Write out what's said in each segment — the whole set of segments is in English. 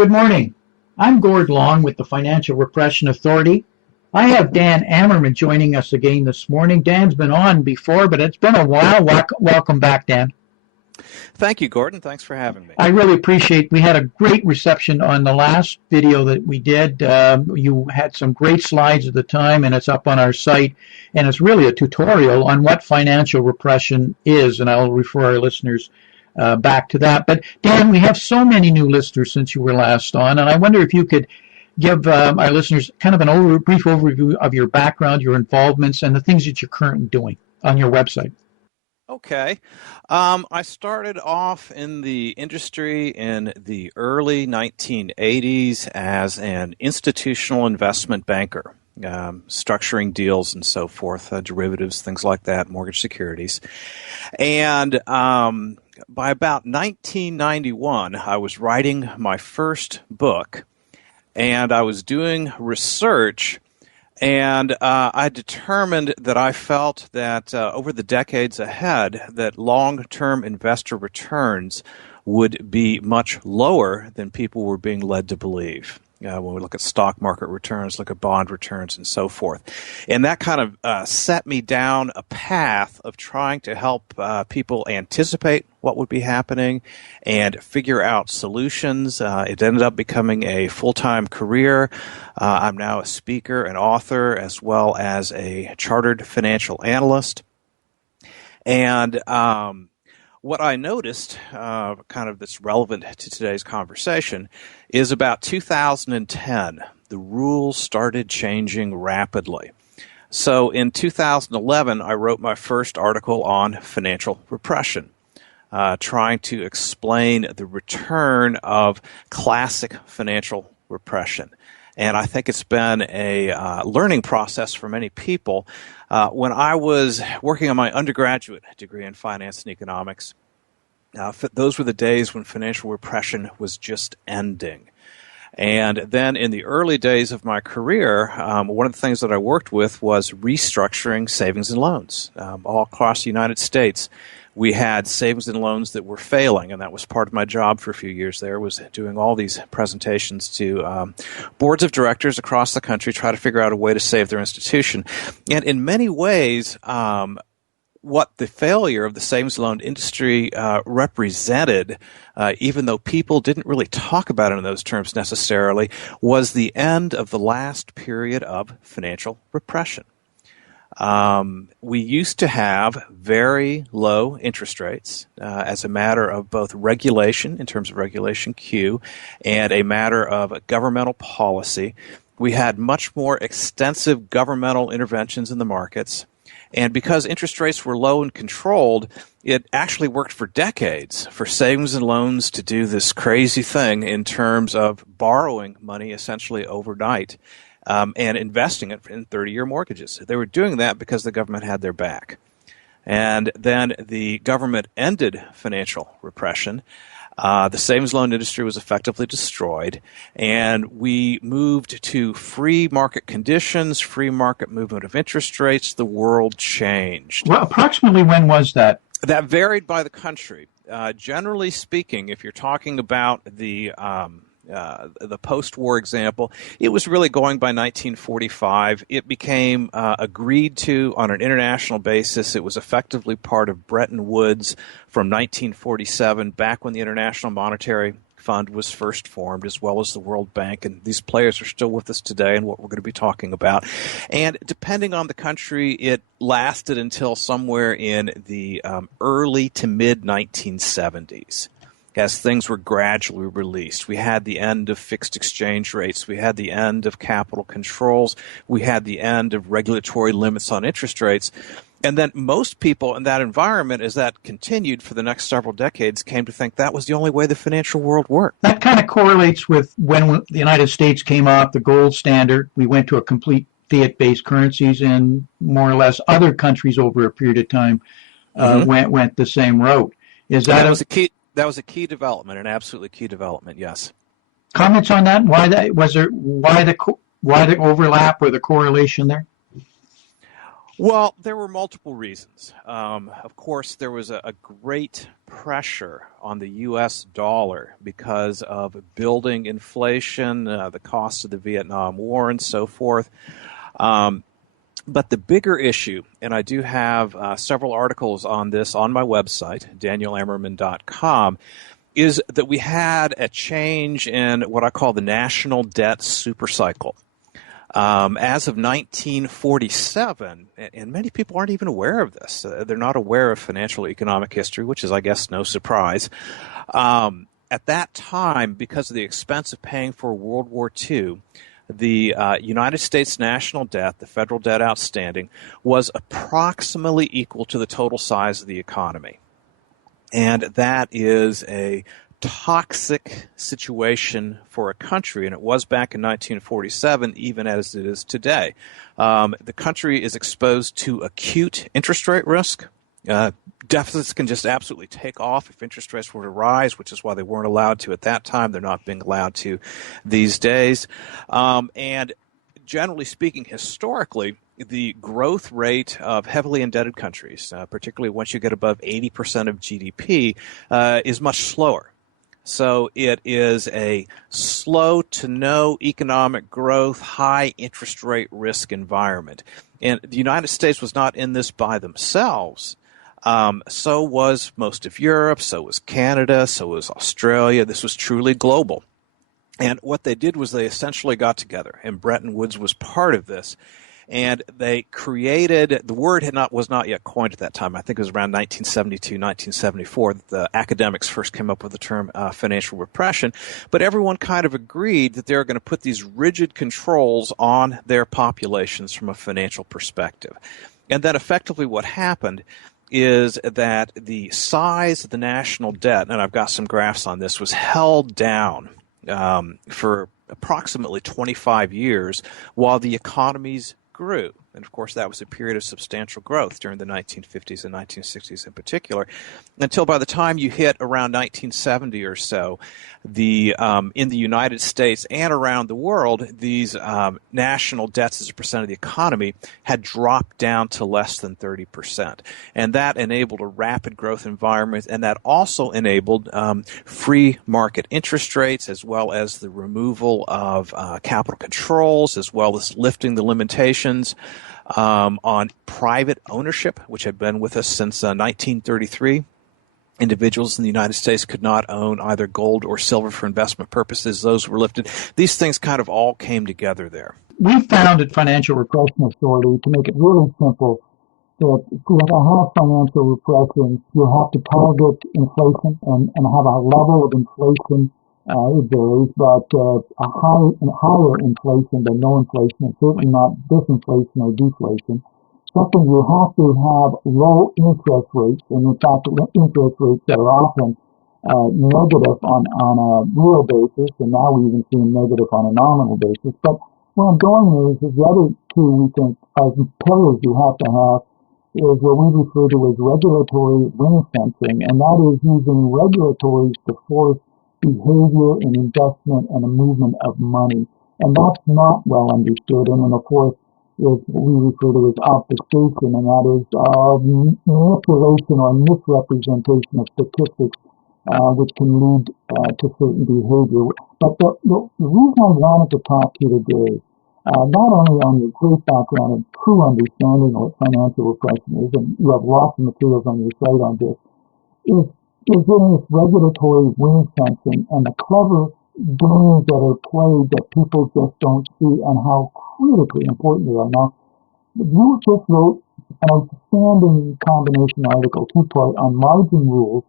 Good morning. I'm Gord Long with the Financial Repression Authority. I have Dan Amerman joining us again this morning. Dan's been on before, but it's been a while. Welcome back, Dan. Thank you, Gordon. Thanks for having me. I really appreciate. We had a great reception on the last video that we did. You had some great slides at the time, and it's up on our site. And it's really a tutorial on what financial repression is, and I'll refer our listeners back to that. But Dan, we have so many new listeners since you were last on, and I wonder if you could give our listeners kind of brief overview of your background, your involvements, and the things that you're currently doing on your website. Okay. I started off in the industry in the early 1980s as an institutional investment banker, structuring deals and so forth, derivatives, things like that, mortgage securities. And by about 1991, I was writing my first book, and I was doing research. And I determined that I felt that over the decades ahead, that long-term investor returns would be much lower than people were being led to believe. When we look at stock market returns, look at bond returns, and so forth. And that kind of set me down a path of trying to help people anticipate what would be happening and figure out solutions. It ended up becoming a full-time career. I'm now a speaker, an author, as well as a chartered financial analyst. And what I noticed, kind of that's relevant to today's conversation, is about 2010, the rules started changing rapidly. So in 2011, I wrote my first article on financial repression, trying to explain the return of classic financial repression. And I think it's been a learning process for many people. When I was working on my undergraduate degree in finance and economics, those were the days when financial repression was just ending. And then in the early days of my career, one of the things that I worked with was restructuring savings and loans all across the United States. We had savings and loans that were failing, and that was part of my job for a few years there, was doing all these presentations to boards of directors across the country, try to figure out a way to save their institution. And in many ways, what the failure of the savings loan industry represented, even though people didn't really talk about it in those terms necessarily, was the end of the last period of financial repression. We used to have very low interest rates as a matter of both regulation, in terms of Regulation Q, and a matter of governmental policy. We had much more extensive governmental interventions in the markets. And because interest rates were low and controlled, it actually worked for decades for savings and loans to do this crazy thing in terms of borrowing money essentially overnight and investing it in 30-year mortgages. They were doing that because the government had their back. And then the government ended financial repression. The savings loan industry was effectively destroyed, and we moved to free market conditions, free market movement of interest rates. The world changed. Well, approximately when was that? That varied by the country. Generally speaking, if you're talking about the post-war example, it was really going by 1945. It became agreed to on an international basis. It was effectively part of Bretton Woods from 1947, back when the International Monetary Fund was first formed, as well as the World Bank. And these players are still with us today and what we're going to be talking about. And depending on the country, it lasted until somewhere in the early to mid-1970s. As things were gradually released. We had the end of fixed exchange rates. We had the end of capital controls. We had the end of regulatory limits on interest rates. And then most people in that environment, as that continued for the next several decades, came to think that was the only way the financial world worked. That kind of correlates with when the United States came off the gold standard. We went to a complete fiat-based currencies, and more or less other countries over a period of time went the same route. That was a key development, an absolutely key development. Yes. Comments on that? Why the overlap or the correlation there? Well, there were multiple reasons. Of course, there was a great pressure on the U.S. dollar because of building inflation, the cost of the Vietnam War, and so forth. But the bigger issue, and I do have several articles on this on my website, danielamerman.com, is that we had a change in what I call the national debt supercycle. As of 1947, and many people aren't even aware of this, they're not aware of financial economic history, which is, I guess, no surprise. At that time, because of the expense of paying for World War II, the United States national debt, the federal debt outstanding, was approximately equal to the total size of the economy. And that is a toxic situation for a country, and it was back in 1947, even as it is today. The country is exposed to acute interest rate risk. Deficits can just absolutely take off if interest rates were to rise, which is why they weren't allowed to at that time. They're not being allowed to these days. And generally speaking, historically, the growth rate of heavily indebted countries, particularly once you get above 80% of GDP, is much slower. So it is a slow to no economic growth, high interest rate risk environment. And the United States was not in this by themselves. So was most of Europe, so was Canada, so was Australia. This was truly global. And what they did was they essentially got together, and Bretton Woods was part of this. And they created, the word was not yet coined at that time. I think it was around 1972, 1974 that the academics first came up with the term financial repression. But everyone kind of agreed that they were going to put these rigid controls on their populations from a financial perspective. And then effectively what happened is that the size of the national debt, and I've got some graphs on this, was held down for approximately 25 years while the economies grew. And of course, that was a period of substantial growth during the 1950s and 1960s in particular, until by the time you hit around 1970 or so, in the United States and around the world, these national debts as a percent of the economy had dropped down to less than 30%. And that enabled a rapid growth environment, and that also enabled free market interest rates, as well as the removal of capital controls, as well as lifting the limitations on private ownership, which had been with us since 1933. Individuals in the United States could not own either gold or silver for investment purposes. Those were lifted. These things kind of all came together there. We found at Financial Repression Authority, to make it really simple, that if you have financial repression, you have to target inflation and have a level of inflation. It varies, but higher inflation than no inflation, and certainly not disinflation or deflation. Second, you have to have low interest rates, and in fact, interest rates that are often negative on a real basis, and now we even see them negative on a nominal basis. But where I'm going is the other two, we think, as pillars you have to have is what we refer to as regulatory ring fencing, and that is using regulatories to force behavior and investment and a movement of money. And that's not well understood. And then, of course, is what we refer to as obfuscation, and that is manipulation or misrepresentation of statistics, which can lead to certain behavior. But the reason I wanted to talk to you today, not only on your great background and true understanding of what financial repression is, and you have lots of materials on your site on this, is in this regulatory ring fencing and the clever games that are played that people just don't see, and how critically important they are. Now, you just wrote an outstanding combination article, two-part, on margin rules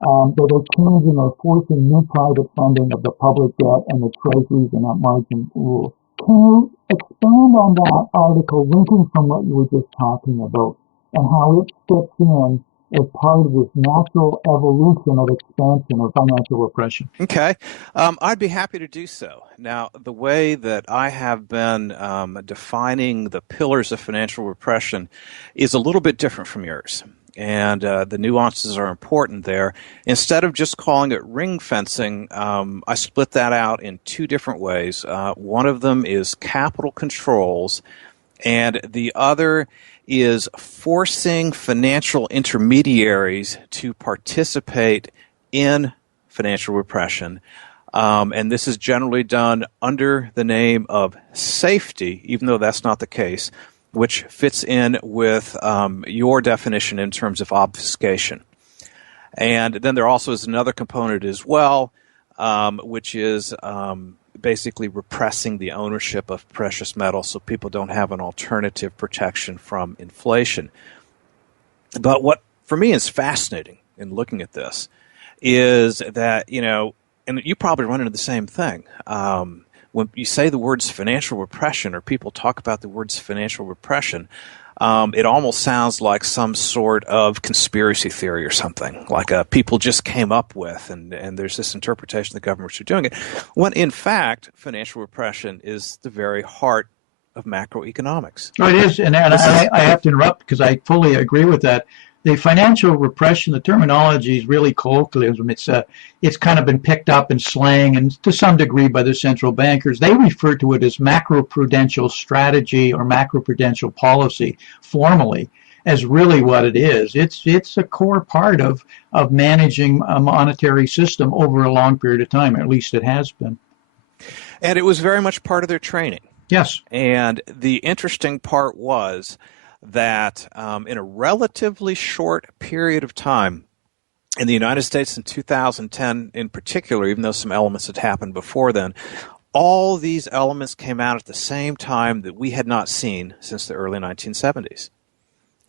that are changing or forcing new private funding of the public debt and the treasuries and that margin rule. Can you expand on that article, linking from what you were just talking about, and how it fits in as part of this natural evolution of expansion of financial repression? Okay. I'd be happy to do so. Now, the way that I have been defining the pillars of financial repression is a little bit different from yours. And the nuances are important there. Instead of just calling it ring fencing, I split that out in two different ways. One of them is capital controls, and the other is forcing financial intermediaries to participate in financial repression. And this is generally done under the name of safety, even though that's not the case, which fits in with your definition in terms of obfuscation. And then there also is another component as well, which is basically repressing the ownership of precious metals so people don't have an alternative protection from inflation. But what for me is fascinating in looking at this is that, and you probably run into the same thing. When you say the words financial repression, or people talk about the words financial repression, it almost sounds like some sort of conspiracy theory or something, like people just came up with, and there's this interpretation the governments are doing it, when in fact financial repression is the very heart of macroeconomics. Oh, it is, and I have to interrupt because I fully agree with that. The financial repression, the terminology is really colloquialism. It's kind of been picked up in slang and to some degree by the central bankers. They refer to it as macroprudential strategy or macroprudential policy formally as really what it is. It's a core part of managing a monetary system over a long period of time, or at least it has been. And it was very much part of their training. Yes. And the interesting part was that in a relatively short period of time, in the United States in 2010 in particular, even though some elements had happened before then, all these elements came out at the same time that we had not seen since the early 1970s.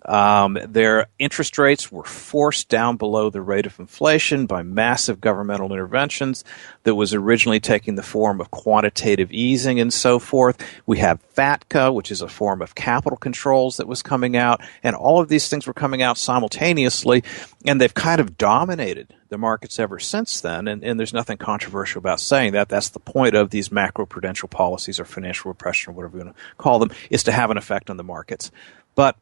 Their interest rates were forced down below the rate of inflation by massive governmental interventions that was originally taking the form of quantitative easing and so forth. We have FATCA, which is a form of capital controls that was coming out, and all of these things were coming out simultaneously, and they've kind of dominated the markets ever since then, and there's nothing controversial about saying that. That's the point of these macroprudential policies or financial repression or whatever you want to call them, is to have an effect on the markets. But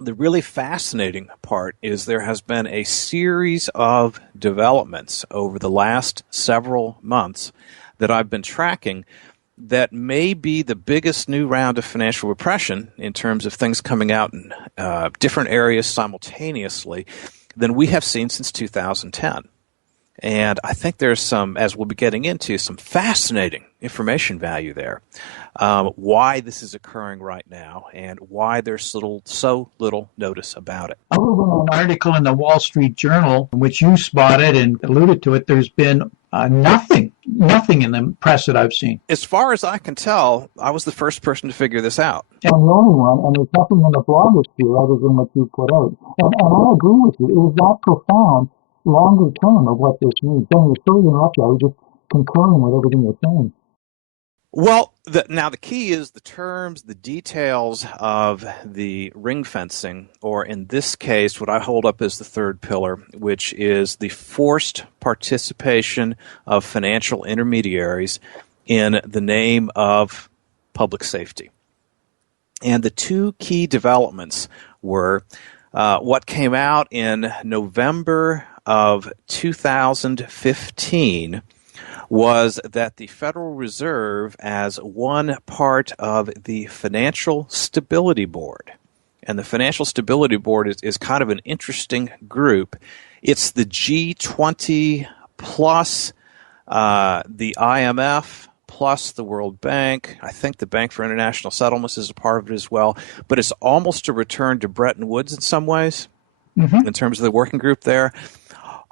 the really fascinating part is there has been a series of developments over the last several months that I've been tracking that may be the biggest new round of financial repression in terms of things coming out in different areas simultaneously than we have seen since 2010. And I think there's some, as we'll be getting into, some fascinating information value there. Why this is occurring right now and why there's so little notice about it. Other than an article in the Wall Street Journal, which you spotted and alluded to it, there's been nothing in the press that I've seen. As far as I can tell, I was the first person to figure this out. I'm the only one, and there's nothing in the blogosphere other than what you put out. And I agree with you. It is that profound longer term of what this means. Then you're sorry to interrupt you. I was just concurring with everything you're saying. Well, now the key is the terms, the details of the ring fencing, or in this case, what I hold up as the third pillar, which is the forced participation of financial intermediaries in the name of public safety. And the two key developments were what came out in November of 2015 was that the Federal Reserve, as one part of the Financial Stability Board, and the Financial Stability Board is kind of an interesting group. It's the G20 plus the IMF plus the World Bank. I think the Bank for International Settlements is a part of it as well, but it's almost a return to Bretton Woods in some ways, in terms of the working group there.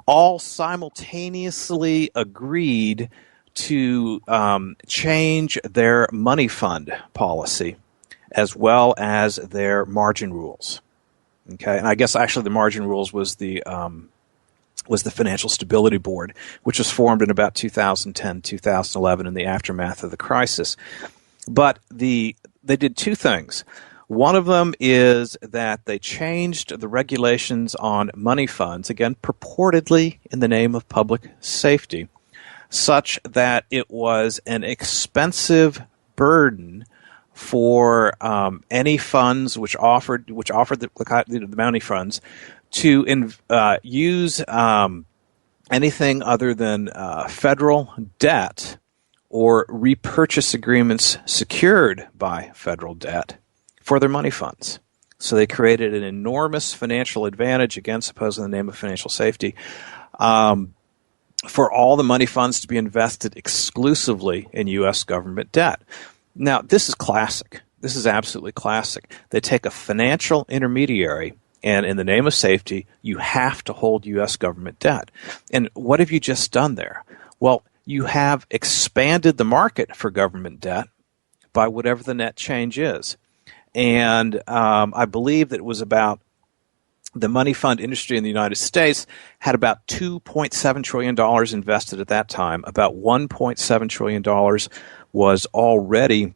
All simultaneously agreed to change their money fund policy as well as their margin rules. Okay, and I guess actually the margin rules was the Financial Stability Board, which was formed in about 2010, 2011 in the aftermath of the crisis. But they did two things. One of them is that they changed the regulations on money funds, again, purportedly in the name of public safety, such that it was an expensive burden for any funds which offered the money funds to use anything other than federal debt or repurchase agreements secured by federal debt for their money funds. So they created an enormous financial advantage, again, supposedly in the name of financial safety, for all the money funds to be invested exclusively in U.S. government debt. Now, this is classic. This is absolutely classic. They take a financial intermediary, and in the name of safety, you have to hold U.S. government debt. And what have you just done there? Well, you have expanded the market for government debt by whatever the net change is. And I believe that it was about the money fund industry in the United States had about $2.7 trillion invested at that time. About $1.7 trillion was already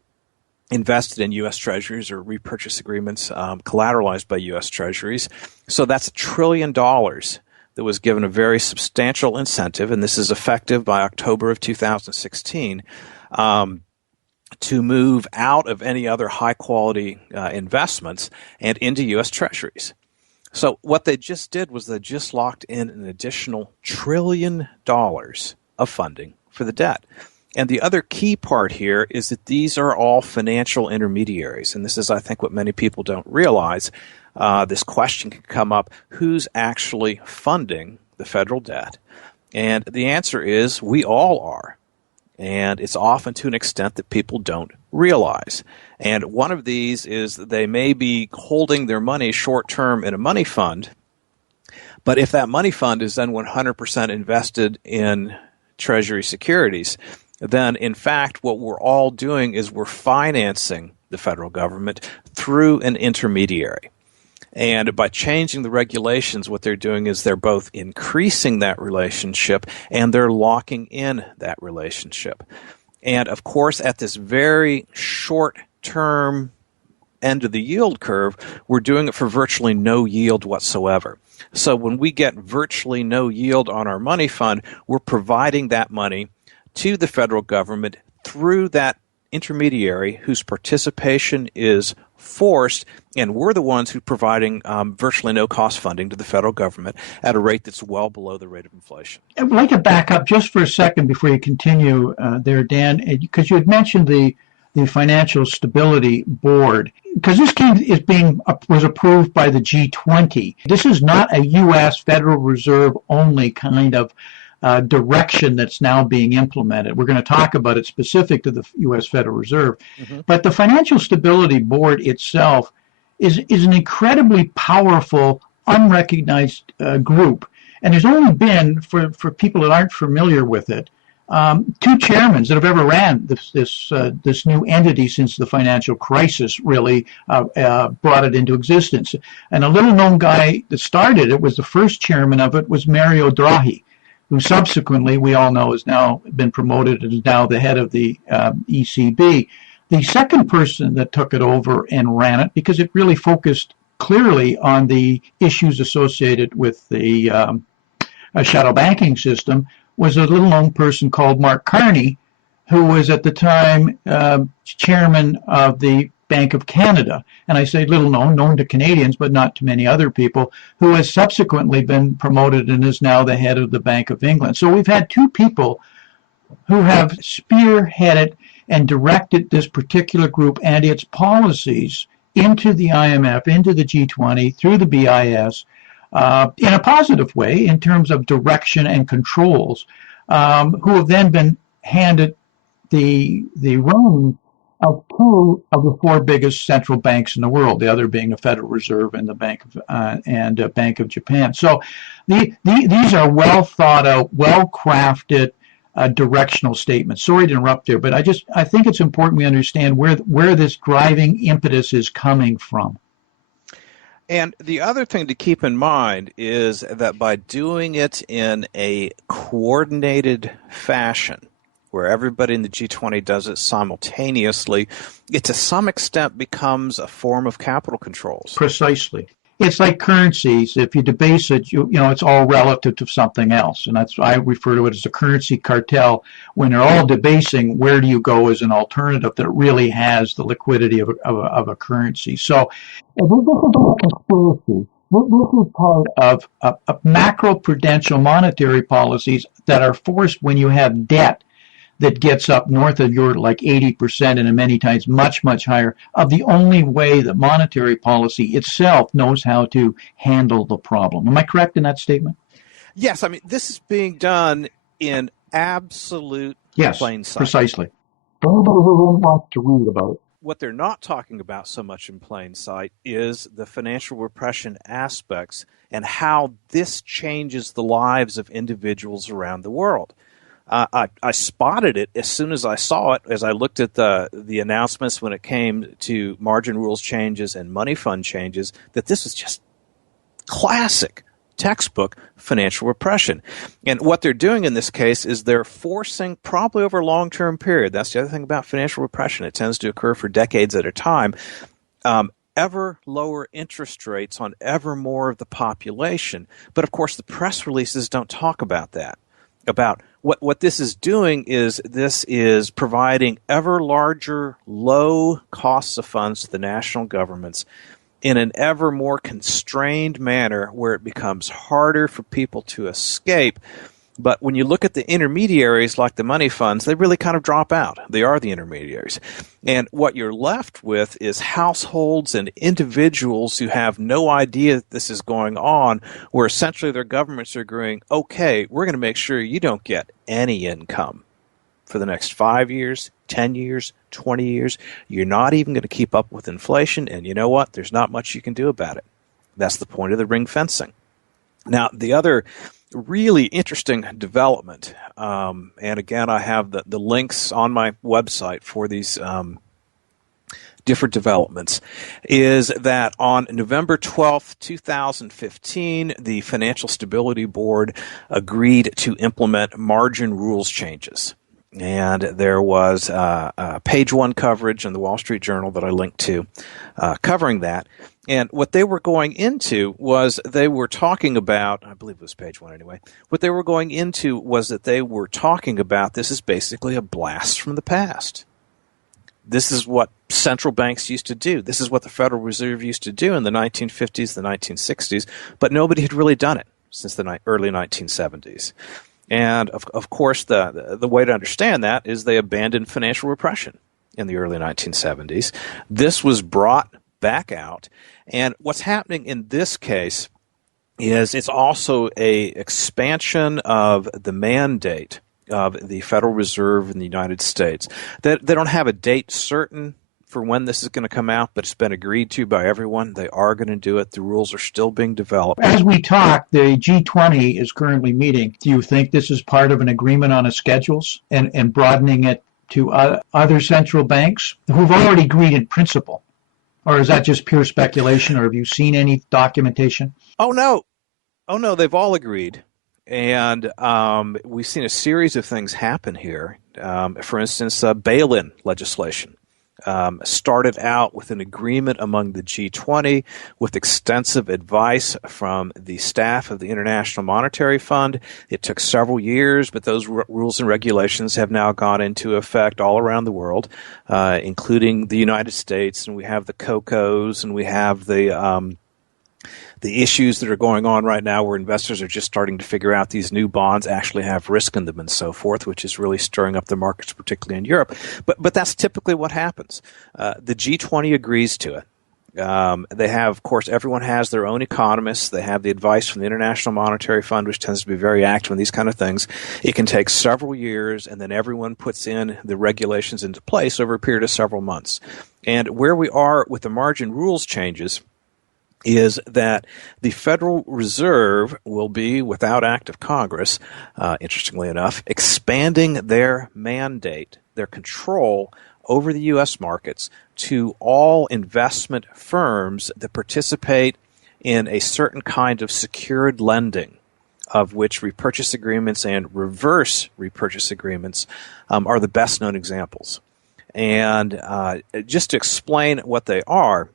invested in U.S. Treasuries or repurchase agreements collateralized by U.S. Treasuries. So that's $1 trillion that was given a very substantial incentive, and this is effective by October of 2016, to move out of any other high-quality investments and into U.S. Treasuries. So what they just did was they just locked in an additional $1 trillion of funding for the debt. And the other key part here is that these are all financial intermediaries. And this is, I think, what many people don't realize. This question can come up, who's actually funding the federal debt? And the answer is we all are. And it's often to an extent that people don't realize. And one of these is that they may be holding their money short-term in a money fund, but if that money fund is then 100% invested in Treasury securities, then in fact what we're all doing is we're financing the federal government through an intermediary. And by changing the regulations, what they're doing is they're both increasing that relationship and they're locking in that relationship. And of course, at this very short-term end of the yield curve, we're doing it for virtually no yield whatsoever. So when we get virtually no yield on our money fund, we're providing that money to the federal government through that intermediary whose participation is forced, and we're the ones who are providing virtually no cost funding to the federal government at a rate that's well below the rate of inflation. I'd like to back up just for a second before you continue there, Dan, because you had mentioned the Financial Stability Board, because this was approved by the G20. This is not a U.S. Federal Reserve only kind of direction that's now being implemented. We're going to talk about it specific to the U.S. Federal Reserve. Mm-hmm. But the Financial Stability Board itself is an incredibly powerful, unrecognized group. And there's only been, for people that aren't familiar with it, two chairmen that have ever ran this new entity since the financial crisis really brought it into existence. And a little-known guy that started it was the first chairman of it was Mario Draghi, who subsequently we all know has now been promoted and is now the head of the ECB. The second person that took it over and ran it, because it really focused clearly on the issues associated with the shadow banking system, was a little-known person called Mark Carney, who was at the time chairman of the Bank of Canada. And I say little known to Canadians, but not to many other people, who has subsequently been promoted and is now the head of the Bank of England. So we've had two people who have spearheaded and directed this particular group and its policies into the IMF, into the G20, through the BIS, in a positive way in terms of direction and controls, who have then been handed the reins of two of the four biggest central banks in the world, the other being the Federal Reserve and the Bank of Japan. So these are well thought out, well crafted directional statements. Sorry to interrupt there, but I think it's important we understand where this driving impetus is coming from. And the other thing to keep in mind is that by doing it in a coordinated fashion, where everybody in the G20 does it simultaneously, it to some extent becomes a form of capital controls. Precisely. It's like currencies. If you debase it, it's all relative to something else. And that's why I refer to it as a currency cartel. When they're all debasing, where do you go as an alternative that really has the liquidity of a currency? So this is a conspiracy. This is part of macro-prudential monetary policies that are forced when you have debt that gets up north of your like 80% and in many times much, much higher of the only way that monetary policy itself knows how to handle the problem. Am I correct in that statement? Yes, I mean, this is being done in absolute Yes, plain sight. precisely. Anybody who wants to read about it. What they're not talking about so much in plain sight is the financial repression aspects and how this changes the lives of individuals around the world. I spotted it as soon as I saw it, as I looked at the announcements when it came to margin rules changes and money fund changes, that this was just classic textbook financial repression. And what they're doing in this case is they're forcing, probably over a long-term period, that's the other thing about financial repression, it tends to occur for decades at a time, ever lower interest rates on ever more of the population. But of course, the press releases don't talk about that. About what this is doing is this is providing ever larger low costs of funds to the national governments in an ever more constrained manner where it becomes harder for people to escape. But when you look at the intermediaries like the money funds, they really kind of drop out. They are the intermediaries. And what you're left with is households and individuals who have no idea that this is going on, where essentially their governments are agreeing, okay, we're going to make sure you don't get any income for the next 5 years, 10 years, 20 years. You're not even going to keep up with inflation. And you know what? There's not much you can do about it. That's the point of the ring fencing. Now, the other really interesting development, and again, I have the links on my website for these different developments, is that on November 12th, 2015, the Financial Stability Board agreed to implement margin rules changes. And there was page one coverage in the Wall Street Journal that I linked to covering that. And what they were going into was they were talking about, I believe it was page one anyway, what they were going into was that they were talking about this is basically a blast from the past. This is what central banks used to do. This is what the Federal Reserve used to do in the 1950s, the 1960s, but nobody had really done it since the early 1970s. And of course, the way to understand that is they abandoned financial repression in the early 1970s. This was brought back out. And what's happening in this case is it's also a expansion of the mandate of the Federal Reserve in the United States. They don't have a date certain for when this is going to come out, but it's been agreed to by everyone. They are going to do it. The rules are still being developed. As we talk, the G20 is currently meeting. Do you think this is part of an agreement on a schedules and broadening it to other central banks who've already agreed in principle? Or is that just pure speculation, or have you seen any documentation? Oh, no, they've all agreed. And we've seen a series of things happen here. For instance, bail-in legislation started out with an agreement among the G20 with extensive advice from the staff of the International Monetary Fund. It took several years, but those rules and regulations have now gone into effect all around the world, including the United States. And we have the COCOs, and we have the issues that are going on right now where investors are just starting to figure out these new bonds actually have risk in them and so forth, which is really stirring up the markets, particularly in Europe. But that's typically what happens. The G20 agrees to it. They have, of course, everyone has their own economists. They have the advice from the International Monetary Fund, which tends to be very active in these kind of things. It can take several years, and then everyone puts in the regulations into place over a period of several months. And where we are with the margin rules changes is that the Federal Reserve will be, without act of Congress, interestingly enough, expanding their mandate, their control over the U.S. markets to all investment firms that participate in a certain kind of secured lending, of which repurchase agreements and reverse repurchase agreements are the best known examples. And just to explain what they are,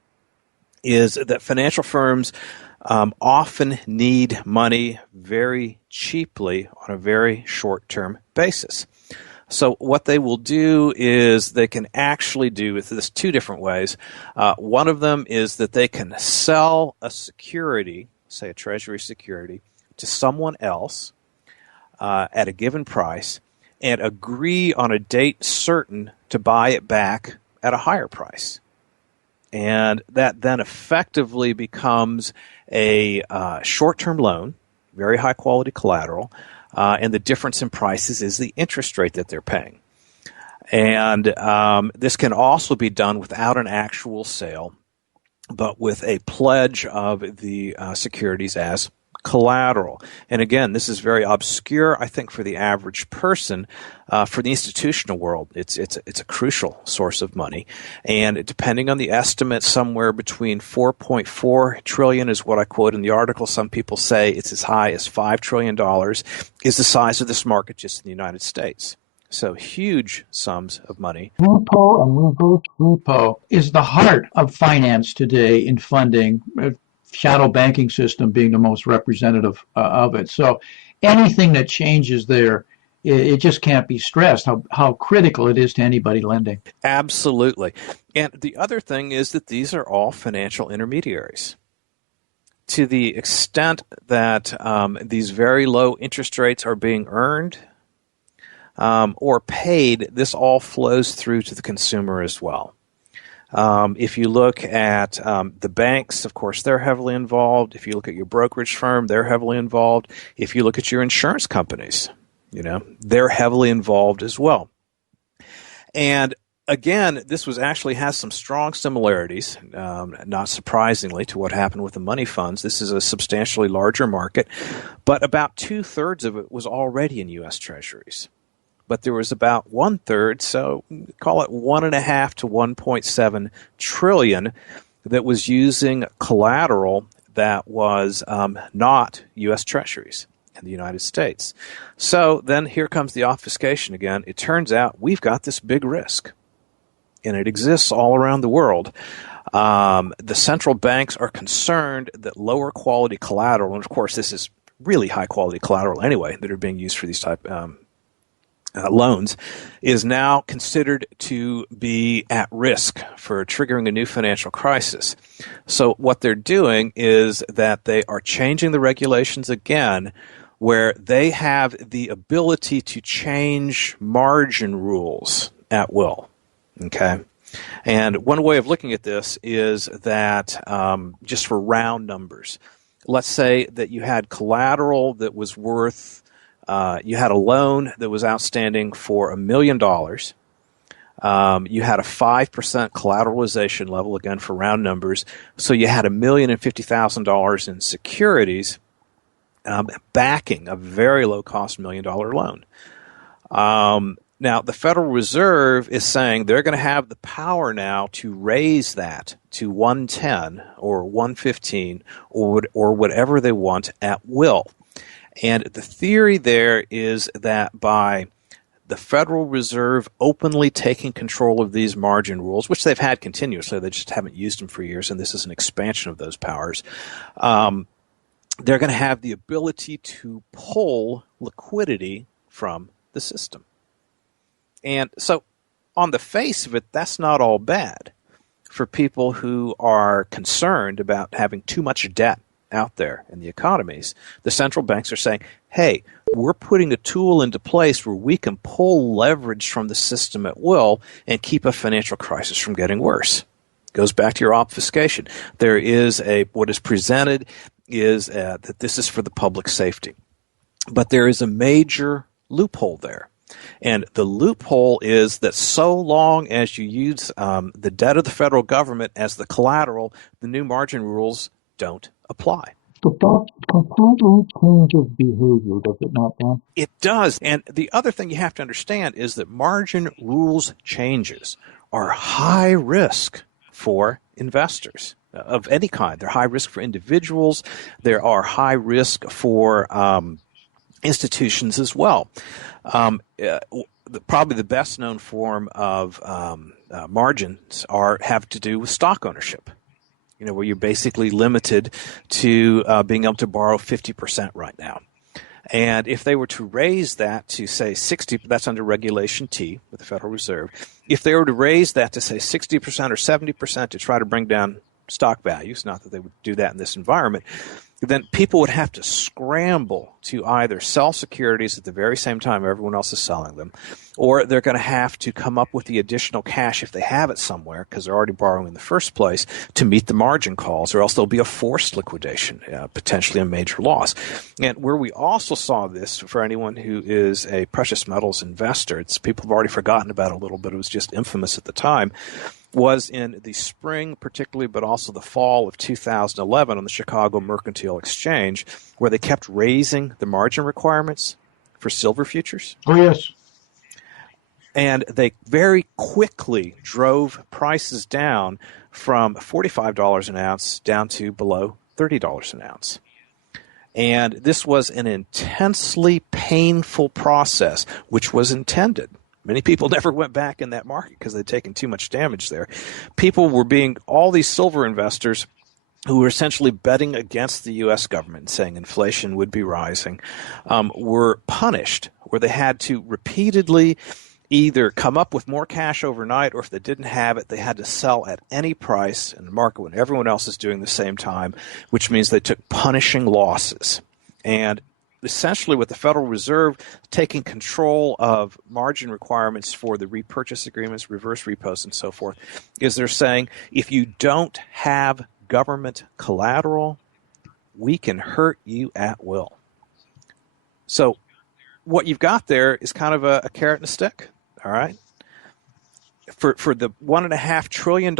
is that financial firms often need money very cheaply on a very short-term basis. So what they will do is they can actually do this two different ways. One of them is that they can sell a security, say a treasury security, to someone else at a given price, and agree on a date certain to buy it back at a higher price. And that then effectively becomes a short-term loan, very high-quality collateral, and the difference in prices is the interest rate that they're paying. And this can also be done without an actual sale, but with a pledge of the securities as collateral. And again, this is very obscure, I think, for the average person. For the institutional world, it's a crucial source of money. And depending on the estimate, somewhere between 4.4 trillion is what I quote in the article. Some people say it's as high as $5 trillion is the size of this market just in the United States. So huge sums of money. Repo and reverse repo is the heart of finance today in funding, shadow banking system being the most representative of it. So anything that changes there, it just can't be stressed how critical it is to anybody lending. Absolutely. And the other thing is that these are all financial intermediaries. To the extent that these very low interest rates are being earned or paid, this all flows through to the consumer as well. If you look at the banks, of course, they're heavily involved. If you look at your brokerage firm, they're heavily involved. If you look at your insurance companies, they're heavily involved as well. And again, this actually has some strong similarities, not surprisingly, to what happened with the money funds. This is a substantially larger market, but about 2/3 of it was already in U.S. Treasuries. But there was about 1/3, so call it 1.5 to 1.7 trillion that was using collateral that was not U.S. Treasuries in the United States. So then here comes the obfuscation again. It turns out we've got this big risk, and it exists all around the world. The central banks are concerned that lower quality collateral, and of course this is really high quality collateral anyway, that are being used for these type loans, is now considered to be at risk for triggering a new financial crisis. So what they're doing is that they are changing the regulations again, where they have the ability to change margin rules at will. Okay? And one way of looking at this is that just for round numbers, let's say that you had collateral that was worth you had a loan that was outstanding for $1 million. You had a 5% collateralization level, again for round numbers. So you had $1,050,000 in securities backing a very low-cost $1 million loan. Now, the Federal Reserve is saying they're going to have the power now to raise that to 110 or 115 or whatever they want at will. And the theory there is that by the Federal Reserve openly taking control of these margin rules, which they've had continuously, they just haven't used them for years, and this is an expansion of those powers, they're going to have the ability to pull liquidity from the system. And so on the face of it, that's not all bad for people who are concerned about having too much debt out there in the economies. The central banks are saying, hey, we're putting a tool into place where we can pull leverage from the system at will and keep a financial crisis from getting worse. Goes back to your obfuscation. There is what is presented is that this is for the public safety. But there is a major loophole there. And the loophole is that so long as you use the debt of the federal government as the collateral, the new margin rules don't apply. But that completely changes behavior, does it not, Dan? It does. And the other thing you have to understand is that margin rules changes are high risk for investors of any kind. They're high risk for individuals. There are high risk for institutions as well. Probably the best known form of margins have to do with stock ownership. Where you're basically limited to being able to borrow 50% right now. And if they were to raise that to, say, 60%, that's under Regulation T with the Federal Reserve. If they were to raise that to, say, 60% or 70% to try to bring down stock values, not that they would do that in this environment, then people would have to scramble to either sell securities at the very same time everyone else is selling them, or they're going to have to come up with the additional cash if they have it somewhere because they're already borrowing in the first place to meet the margin calls, or else there'll be a forced liquidation, potentially a major loss. And where we also saw this for anyone who is a precious metals investor, it's people have already forgotten about it a little bit, it was just infamous at the time, was in the spring particularly, but also the fall of 2011 on the Chicago Mercantile Exchange, where they kept raising the margin requirements for silver futures. Oh, yes. And they very quickly drove prices down from $45 an ounce down to below $30 an ounce. And this was an intensely painful process, which was intended. Many people never went back in that market because they'd taken too much damage there. All these silver investors who were essentially betting against the U.S. government, saying inflation would be rising, were punished, where they had to repeatedly either come up with more cash overnight, or if they didn't have it, they had to sell at any price in the market when everyone else is doing the same time, which means they took punishing losses. And essentially with the Federal Reserve taking control of margin requirements for the repurchase agreements, reverse repos, and so forth, is they're saying if you don't have government collateral, we can hurt you at will. So what you've got there is kind of a carrot and a stick, all right? For the $1.5 trillion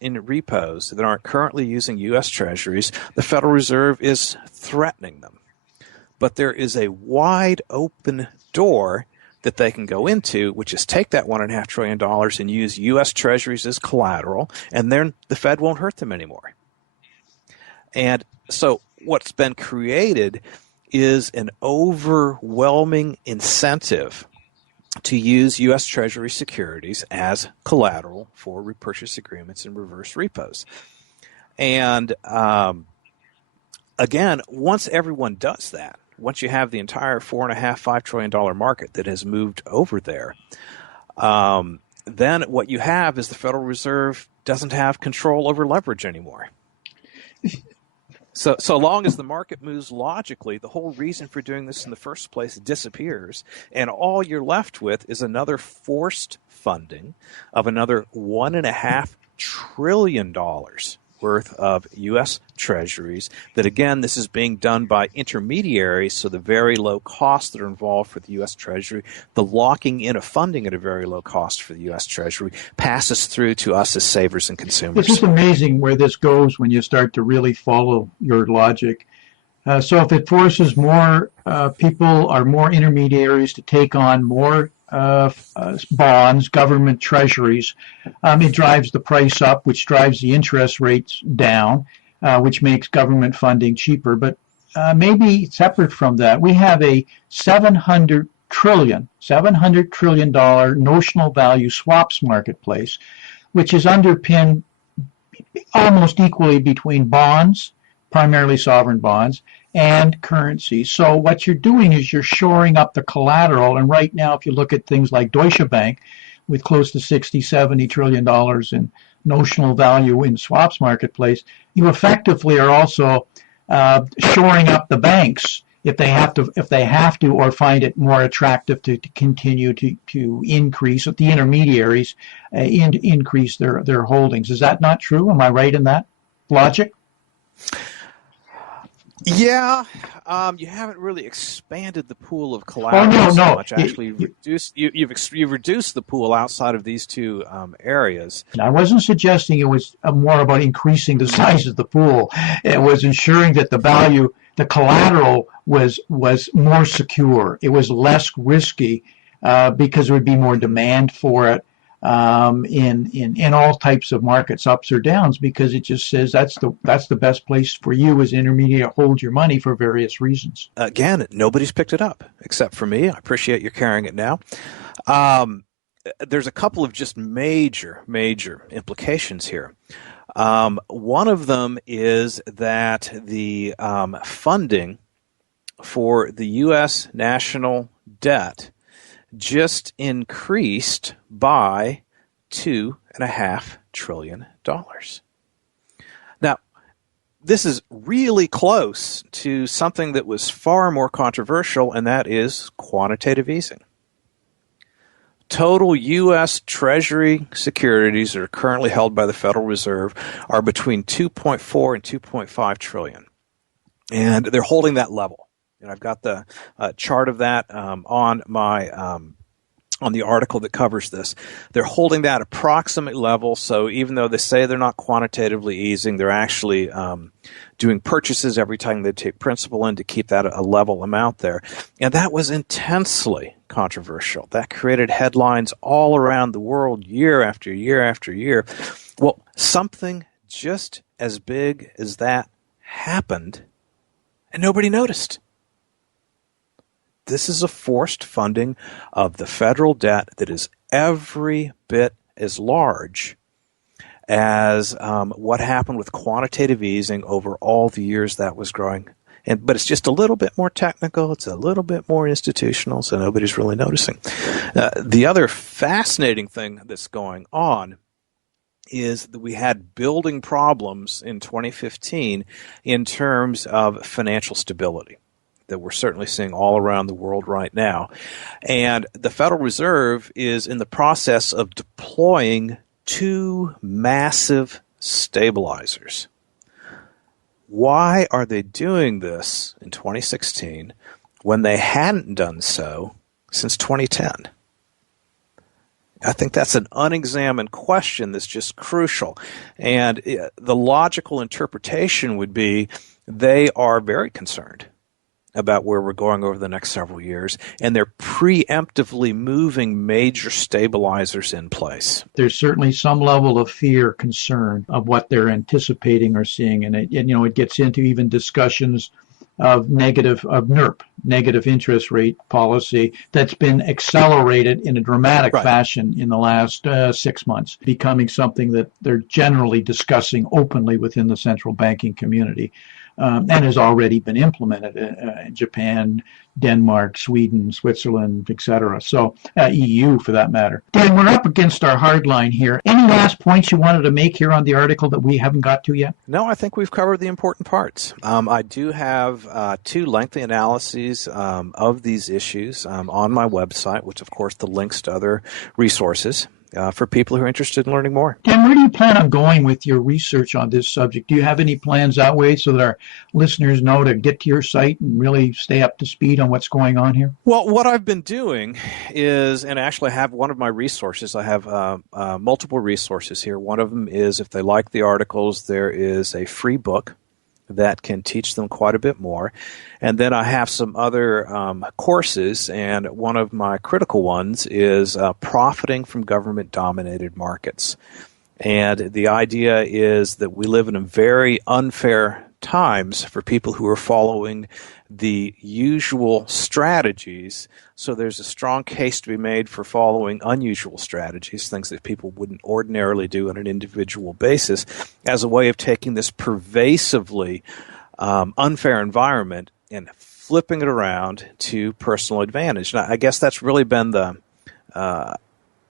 in repos that aren't currently using U.S. Treasuries, the Federal Reserve is threatening them. But there is a wide open door that they can go into, which is take that $1.5 trillion and use U.S. Treasuries as collateral, and then the Fed won't hurt them anymore. And so what's been created is an overwhelming incentive to use U.S. Treasury securities as collateral for repurchase agreements and reverse repos. And again, once everyone does that, once you have the entire $4.5 trillion market that has moved over there, then what you have is the Federal Reserve doesn't have control over leverage anymore. So long as the market moves logically, the whole reason for doing this in the first place disappears, and all you're left with is another forced funding of another $1.5 trillion worth of U.S. Treasuries. That, again, this is being done by intermediaries, so the very low costs that are involved for the U.S. Treasury, the locking in of funding at a very low cost for the U.S. Treasury, passes through to us as savers and consumers. It's just amazing where this goes when you start to really follow your logic. So if it forces more people or more intermediaries to take on more bonds, government treasuries, it drives the price up, which drives the interest rates down, which makes government funding cheaper. But maybe separate from that, we have a $700 trillion notional value swaps marketplace, which is underpinned almost equally between bonds, primarily sovereign bonds, and currency. So what you're doing is you're shoring up the collateral. And right now, if you look at things like Deutsche Bank, with close to $60-70 trillion in notional value in swaps marketplace, you effectively are also shoring up the banks if they have to, or find it more attractive to continue to increase, the intermediaries increase their holdings. Is that not true? Am I right in that logic? Yeah, you haven't really expanded the pool of collateral so much. Actually, you've reduced the pool outside of these two areas. I wasn't suggesting it was more about increasing the size of the pool. It was ensuring that the collateral was more secure. It was less risky because there would be more demand for it in all types of markets, ups or downs, because it just says that's the best place for you as intermediate to hold your money for various reasons. Again, nobody's picked it up except for me. I appreciate you carrying it now. There's a couple of just major implications here. One of them is that the funding for the U.S. national debt just increased by $2.5 trillion. Now, this is really close to something that was far more controversial, and that is quantitative easing. Total U.S. Treasury securities that are currently held by the Federal Reserve are between 2.4 and 2.5 trillion, and they're holding that level. And I've got the chart of that on my on the article that covers this. They're holding that approximate level, so even though they say they're not quantitatively easing, they're actually doing purchases every time they take principal in to keep that a level amount there. And that was intensely controversial. That created headlines all around the world year after year after year. Well, something just as big as that happened, and nobody noticed. This is a forced funding of the federal debt that is every bit as large as what happened with quantitative easing over all the years that was growing. But it's just a little bit more technical. It's a little bit more institutional, so nobody's really noticing. The other fascinating thing that's going on is that we had building problems in 2015 in terms of financial stability that we're certainly seeing all around the world right now. And the Federal Reserve is in the process of deploying 2 massive stabilizers. Why are they doing this in 2016 when they hadn't done so since 2010? I think that's an unexamined question that's just crucial. And the logical interpretation would be they are very concerned about where we're going over the next several years, and they're preemptively moving major stabilizers in place. There's certainly some level of fear, concern of what they're anticipating or seeing, and it gets into even discussions of NIRP, negative interest rate policy, that's been accelerated in a dramatic fashion in the last 6 months, becoming something that they're generally discussing openly within the central banking community. And has already been implemented in Japan, Denmark, Sweden, Switzerland, etc. So EU for that matter. Dan, we're up against our hard line here. Any last points you wanted to make here on the article that we haven't got to yet? No, I think we've covered the important parts. I do have 2 lengthy analyses of these issues on my website, which of course the links to other resources for people who are interested in learning more. Dan, where do you plan on going with your research on this subject? Do you have any plans that way so that our listeners know to get to your site and really stay up to speed on what's going on here? Well, what I've been doing is, and actually I have one of my resources, I have multiple resources here. One of them is, if they like the articles, there is a free book that can teach them quite a bit more. And then I have some other courses, and one of my critical ones is profiting from government-dominated markets. And the idea is that we live in a very unfair times for people who are following the usual strategies. So there's a strong case to be made for following unusual strategies, things that people wouldn't ordinarily do on an individual basis, as a way of taking this pervasively unfair environment and flipping it around to personal advantage. And I guess that's really been the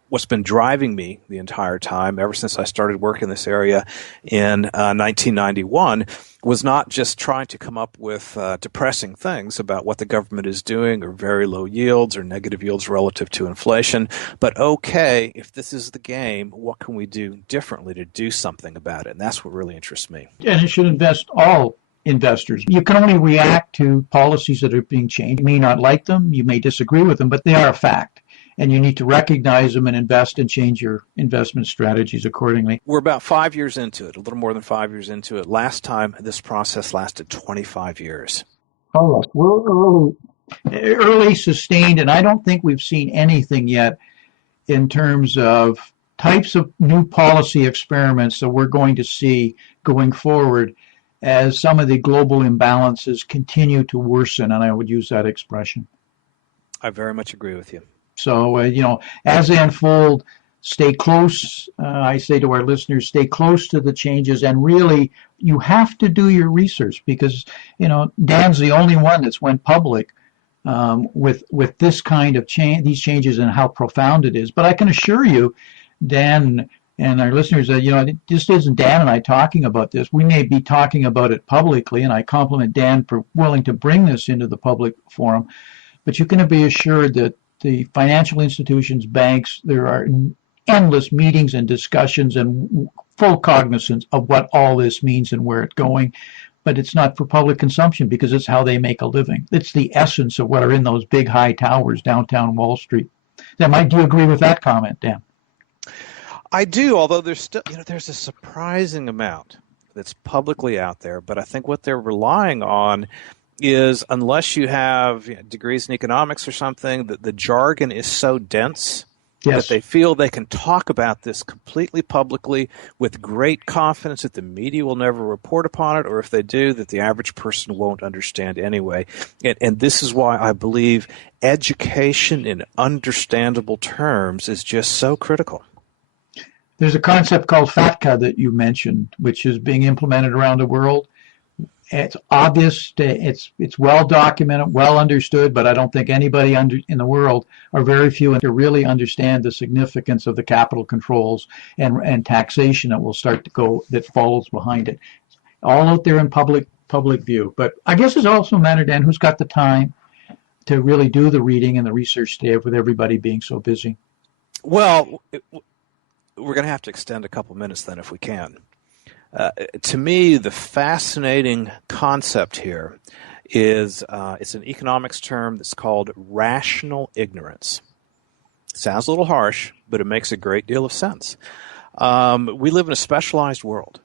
what's been driving me the entire time, ever since I started working in this area in 1991, was not just trying to come up with depressing things about what the government is doing, or very low yields or negative yields relative to inflation, but okay, if this is the game, what can we do differently to do something about it? And that's what really interests me. And it should invest all investors. You can only react to policies that are being changed. You may not like them, you may disagree with them, but they are a fact. And you need to recognize them and invest and change your investment strategies accordingly. We're about 5 years into it, a little more than 5 years into it. Last time, this process lasted 25 years. Oh, we're early, sustained, and I don't think we've seen anything yet in terms of types of new policy experiments that we're going to see going forward as some of the global imbalances continue to worsen, and I would use that expression. I very much agree with you. So, as they unfold, stay close. I say to our listeners, stay close to the changes, and really, you have to do your research because, Dan's the only one that's went public with this kind of change, these changes, and how profound it is. But I can assure you, Dan And our listeners, it just isn't Dan and I talking about this. We may be talking about it publicly, and I compliment Dan for willing to bring this into the public forum. But you can be assured that the financial institutions, banks, there are endless meetings and discussions and full cognizance of what all this means and where it's going. But it's not for public consumption because it's how they make a living. It's the essence of what are in those big high towers downtown Wall Street. Do you agree with that comment, Dan? I do, although there's still, there's a surprising amount that's publicly out there. But I think what they're relying on is, unless you have degrees in economics or something, that the jargon is so dense that they feel they can talk about this completely publicly with great confidence that the media will never report upon it, or if they do, that the average person won't understand anyway. And this is why I believe education in understandable terms is just so critical. There's a concept called FATCA that you mentioned, which is being implemented around the world. It's obvious, it's well documented, well understood, but I don't think anybody in the world, or very few, to really understand the significance of the capital controls and taxation that will start to go, that follows behind it. All out there in public view. But I guess it's also a matter, Dan, who's got the time to really do the reading and the research today with everybody being so busy. Well, we're going to have to extend a couple minutes then if we can. To me, the fascinating concept here is it's an economics term that's called rational ignorance. It sounds a little harsh, but it makes a great deal of sense. We live in a specialized world,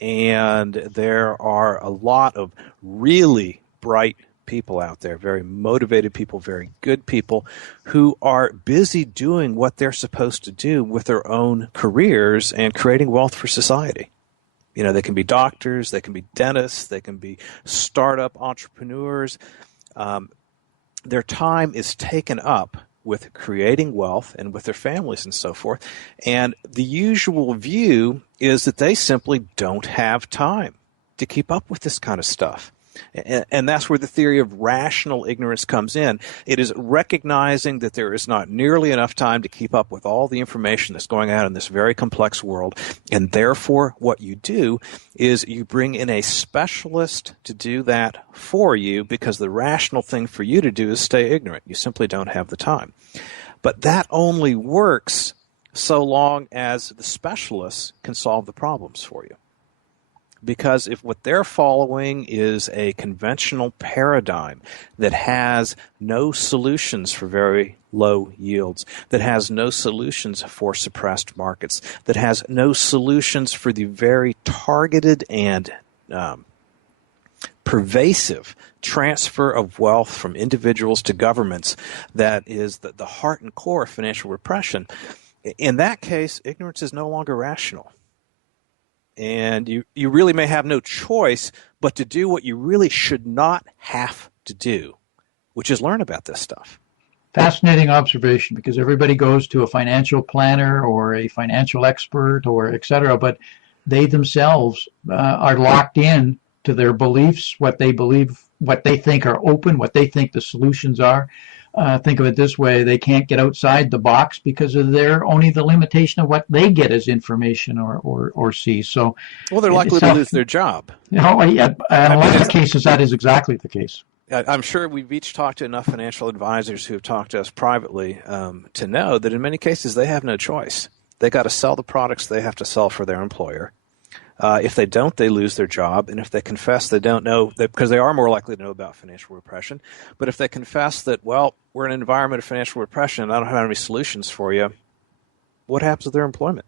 and there are a lot of really bright people out there, very motivated people, very good people who are busy doing what they're supposed to do with their own careers and creating wealth for society. They can be doctors, they can be dentists, they can be startup entrepreneurs. Their time is taken up with creating wealth and with their families and so forth. And the usual view is that they simply don't have time to keep up with this kind of stuff. And that's where the theory of rational ignorance comes in. It is recognizing that there is not nearly enough time to keep up with all the information that's going on in this very complex world. And therefore, what you do is you bring in a specialist to do that for you, because the rational thing for you to do is stay ignorant. You simply don't have the time. But that only works so long as the specialists can solve the problems for you. Because if what they're following is a conventional paradigm that has no solutions for very low yields, that has no solutions for suppressed markets, that has no solutions for the very targeted and pervasive transfer of wealth from individuals to governments, that is the heart and core of financial repression, in that case, ignorance is no longer rational. And you really may have no choice but to do what you really should not have to do, which is learn about this stuff. Fascinating observation, because everybody goes to a financial planner or a financial expert or et cetera, but they themselves are locked in to their beliefs, what they believe, what they think are open, what they think the solutions are. Think of it this way: they can't get outside the box because of only the limitation of what they get as information or see. So, well, they're likely to lose their job. Yeah, in a lot of cases, that is exactly the case. I'm sure we've each talked to enough financial advisors who have talked to us privately to know that in many cases they have no choice. They got to sell the products they have to sell for their employer. If they don't, they lose their job. And if they confess they don't know, because they are more likely to know about financial repression. But if they confess that, well, we're in an environment of financial repression and I don't have any solutions for you, what happens to their employment?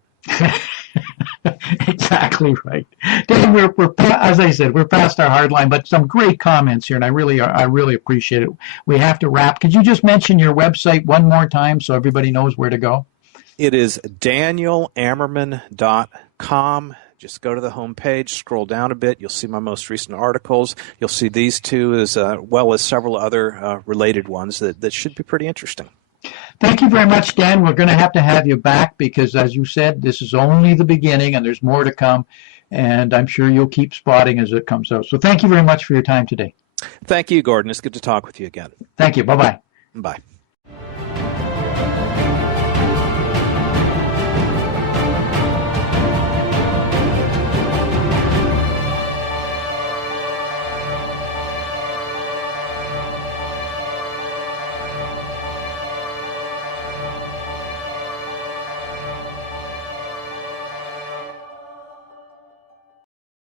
Exactly right. Dan, we're as I said, we're past our hard line, but some great comments here, and I really appreciate it. We have to wrap. Could you just mention your website one more time so everybody knows where to go? It is danielamerman.com. Just go to the home page, scroll down a bit. You'll see my most recent articles. You'll see these two as well as several other related ones that should be pretty interesting. Thank you very much, Dan. We're going to have you back because, as you said, this is only the beginning and there's more to come. And I'm sure you'll keep spotting as it comes out. So thank you very much for your time today. Thank you, Gordon. It's good to talk with you again. Thank you. Bye-bye. Bye.